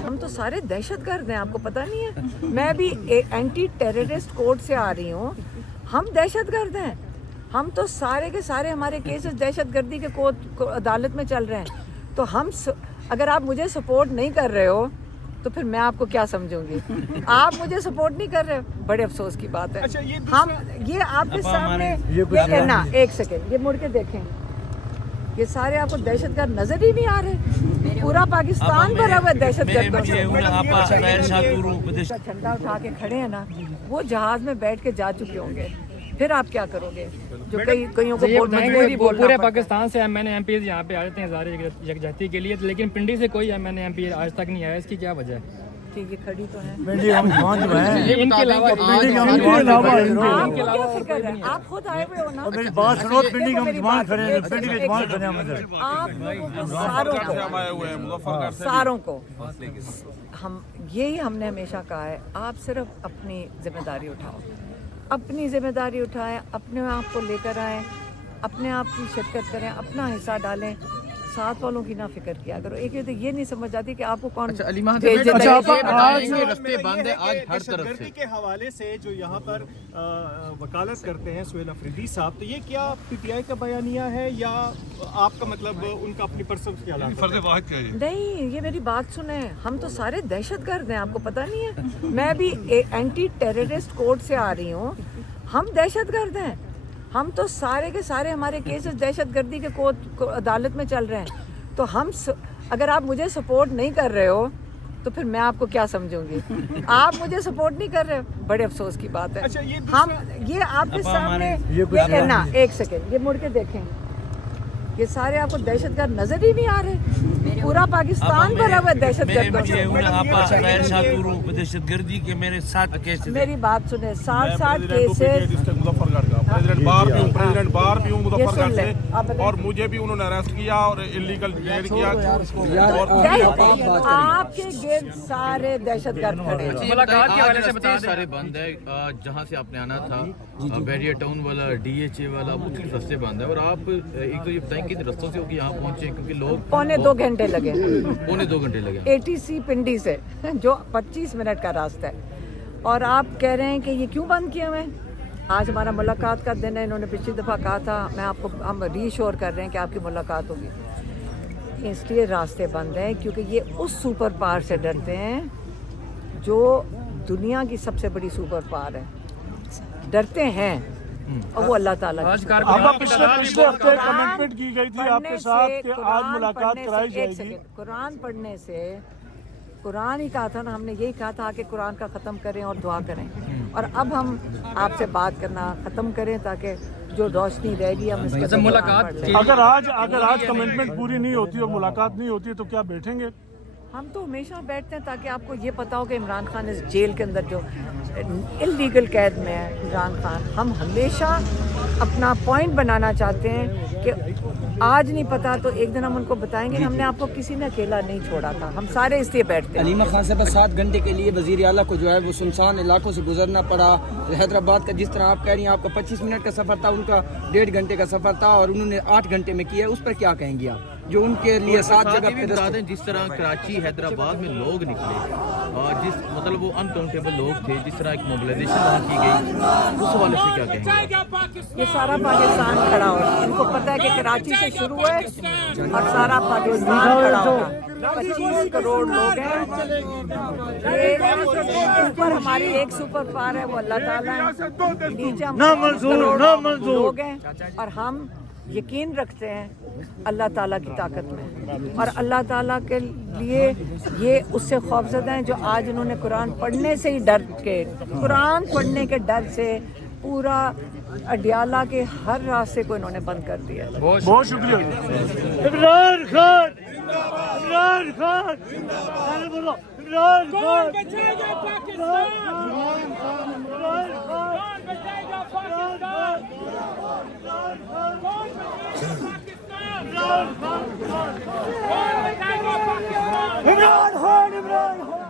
हम तो सारे दहशतगर्द हैं, आपको पता नहीं है? मैं भी एंटी टेररिस्ट कोर्ट से आ रही हूँ। हम दहशतगर्द हैं। हम तो सारे के सारे हमारे केसेस दहशतगर्दी के कोर्ट अदालत में चल रहे हैं। तो हम अगर आप मुझे सपोर्ट नहीं कर रहे हो तो फिर मैं आपको क्या समझूंगी? आप मुझे सपोर्ट नहीं कर रहे हो, बड़े अफसोस की बात है। अच्छा, हम ये आपके सामने ये ना एक सेकेंड ये मुड़ के देखें, ये सारे आपको दहशतगर्द नजर ही नहीं आ रहे? पूरा पाकिस्तान भरा हुआ दहशतगर्द। झंडा उठा के खड़े हैं ना, वो जहाज में बैठ के जा चुके होंगे, फिर आप क्या करोगे? जो कईयों को मजबूरी बोलना पूरे पाकिस्तान से MNA MPs यहाँ पे आ जाते हैं ज़ाहिर यकजहती के लिए, लेकिन पिंडी से कोई MNA MP आज तक नहीं आया। इसकी क्या वजह है? ठीक है, खड़ी तो है। इनके अलावा आप क्या फिक्र है? आप खुद आए हुए हो ना। मेरी बात सुनो, पिंडी का मेहमान खड़े हैं, पिंडी के मेहमान खड़े हैं अंदर। आप लोगों को सारों को हम यही हमने हमेशा कहा है, आप सिर्फ अपनी जिम्मेदारी उठाओ, अपनी जिम्मेदारी उठाएं, अपने आप को लेकर आएं, अपने आप की शिरकत करें, अपना हिस्सा डालें, साथ वालों की ना फिक्र किया करो। एक ये नहीं समझ आती कि आपको कौन रास्ते बंद है आज हर तरफ से। के हवाले से जो यहाँ पर वकालत करते हैं सुहेल अफरीदी साहब, तो ये क्या PTI का बयानिया है या आपका मतलब उनका अपनी पर्सनल ख्याल? नहीं, ये मेरी बात सुने, हम तो सारे दहशतगर्द हैं, आपको पता नहीं है? मैं भी एंटी टेररिस्ट कोर्ट से आ रही हूँ। हम दहशतगर्द हैं। हम तो सारे के सारे हमारे केसेस दहशतगर्दी के कोर्ट अदालत में चल रहे हैं। तो हम अगर आप मुझे सपोर्ट नहीं कर रहे हो तो फिर मैं आपको क्या समझूंगी? आप मुझे सपोर्ट नहीं कर रहे हो, बड़े अफसोस की बात है। अच्छा, हम ये आपके सामने ये ना एक सेकेंड ये मुड़ के देखें, ये सारे आपको दहशतगर्द नजर ही नहीं आ रहे? पूरा पाकिस्तान भरा हुआ दहशतगर्द। दहशतगर्दी के मेरे 7 केस। मेरी बात सुने, 7 केसेस प्रेसिडेंट बार भी हूँ मुजफ्फरगढ़ से, और मुझे भी उन्होंने अरेस्ट किया और इलीगल जेल किया। आपके गिर्द सारे दहशतगर्द खड़े हैं। मुलाकात के हवाले से बताइए। सारे बंद है, जहाँ से आपने आना था बैरियर टाउन वाला, DHA वाला, मुख्तलिफ रास्ते बंद है। और आप एक तो ये बताएं किन रस्तों से होकर यहाँ पहुँचे? क्योंकि लोग पौने 2 घंटे लगे। पौने 2 घंटे लगे। ATC पिंडी से जो 25 मिनट का रास्ता है, और आप कह रहे हैं कि ये क्यों बंद किया हुआ है? आज हमारा मुलाकात का दिन है। इन्होंने पिछली दफ़ा कहा था, मैं आपको हम रीश्योर कर रहे हैं कि आपकी मुलाकात होगी। इसलिए रास्ते बंद हैं क्योंकि ये उस सुपर पावर से डरते हैं जो दुनिया की सबसे बड़ी सुपर पावर है, डरते हैं। और वो अल्लाह ताला पिछले हफ्ते कमिटमेंट की गई थी आपके साथ कि आज मुलाकात कराई जाएगी। कुरान पढ़ने से, कुरान ही कहा था ना, हमने यही कहा था कि कुरान का ख़त्म करें और दुआ करें। और अब हम आपसे बात करना ख़त्म करें ताकि जो रोशनी रहेगी हम इसके मुलाकात। अगर आज कमिटमेंट पूरी नहीं होती और मुलाकात नहीं होती तो क्या बैठेंगे? हम तो हमेशा बैठते हैं ताकि आपको ये पता हो कि इमरान खान इस जेल के अंदर जो इल्लीगल कैद में है इमरान खान, हम हमेशा अपना पॉइंट बनाना चाहते हैं कि आज नहीं पता तो एक दिन हम उनको बताएंगे कि हमने आपको किसी ने अकेला नहीं छोड़ा था। हम सारे इसलिए बैठते हैं। अलीमा खान साहब 7 घंटे के लिए वज़ीर आला को जो है वो सुनसान इलाकों से गुजरना पड़ा। हैदराबाद का जिस तरह आप कह रही हैं, आपका 25 मिनट का सफ़र था, उनका 1.5 घंटे का सफ़र था और उन्होंने 8 घंटे में किया। उस पर क्या कहेंगे आप, जो उनके लिए 7 जगह पे बता दें? जिस तरह कराची हैदराबाद में लोग निकले और जिस मतलब वो अनकाउंटेबल लोग थे, जिस तरह एक मोबिलाइजेशन वहाँ की गई, उस हवाले से क्या कहेंगे? ये सारा पाकिस्तान खड़ा होगा। इनको पता है कि कराची से शुरू है और सारा पाकिस्तान खड़ा होगा। 25 करोड़ लोग हैं। ऊपर हमारी एक सुपर पावर है, वो अल्लाह ताला है। नीचे हम लोग हैं और हम यकीन रखते हैं अल्लाह ताला की ताकत में। और अल्लाह ताला के लिए ये उससे खौफज़दा हैं जो आज इन्होंने कुरान पढ़ने से ही डर के, कुरान पढ़ने के डर से पूरा अडियाला के हर रास्ते को इन्होंने बंद कर दिया। बहुत शुक्रिया। इमरान खान, इमरान खान, बोलो इमरान खान, बचाएगा पाकिस्तान, इमरान खान, इमरान खान, बचाएगा पाकिस्तान, इमरान खान, इमरान खान,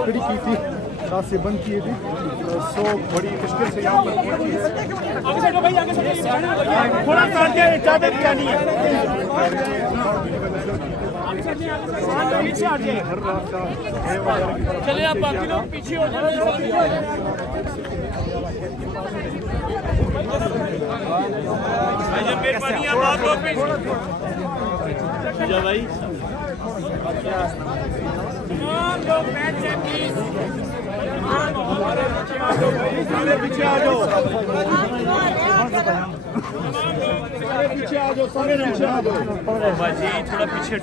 खड़ी की थी, रात से बंद किए थे, सो बड़ी मुश्किल से यहाँ पर पहुंची है। थोड़ा काट के चादर जानी है। हर रात का चले आप बाकी लोग पीछे हो जाए। मेहरबानी आप लोग भाई पीछे आ जाओ, पीछे आ जाओ, सारे पीछे आ जाओ। बाजी थोड़ा पीछे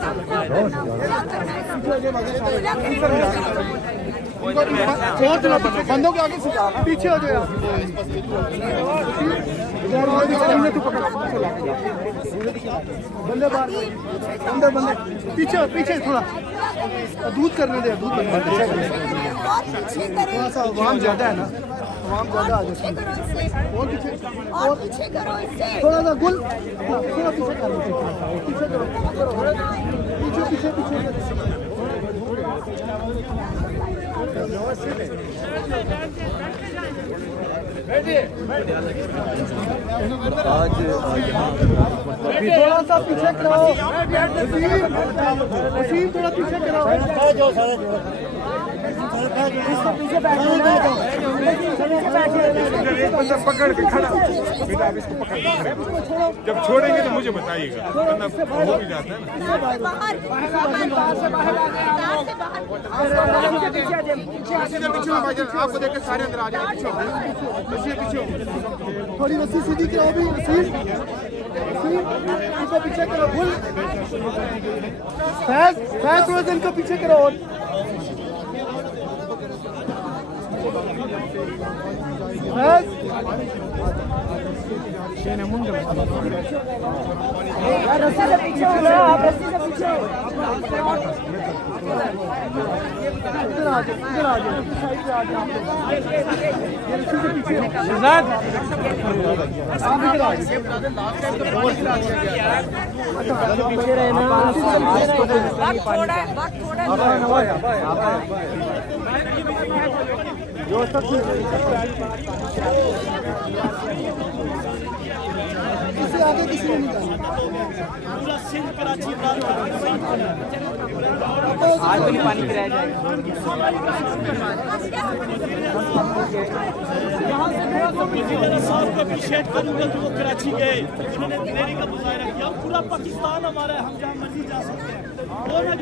बंदों के आगे से पीछे हो जाओ। बंदे बाहर, अंदर बंदे पीछे पीछे थोड़ा दूध करने दे, दूध थोड़ा सा आवाम ज्यादा है ना, आवाम ज्यादा आ जाए। और पीछे करो, थोड़ा सा गुल थोड़ा पीछे करो, पीछे करो, पीछे पीछे पीछे। थोड़ा सा पीछे कराओ, वसीम थोड़ा पीछे कराओ। पीछे पकड़ के खड़ा बेटा, अब इसको पकड़, जब छोड़ेंगे तो मुझे बताइएगा, वरना हो भी जाता है ना। आपको देख के सारे अंदर आ जाए। पीछे थोड़ी वसी सीधी कराओ भी, वसीम इनको पीछे करो, भूल फैज थोड़ा सा इनको पीछे करो। और फैज रस्सी से पीछे हो रहा, आप रस्सी से पीछे हो। इधर आ जाओ, इधर आ जाओ, साइड पे आ जाओ। ये रस्सी से पीछे हो। शहजाद आप इधर आ जाओ। पीछे रहना, वक्त थोड़ा है। जो सब किसी आगे किसी ने नहीं करना। आज तो नहीं पानी गिराया जाएगा। अप्रिशिएट करूंगा कि वो कराची गए, उन्होंने दिलेरी का मुजाहरा किया। पूरा पाकिस्तान हमारा है, हम जहाँ मर्जी जा सकते हैं।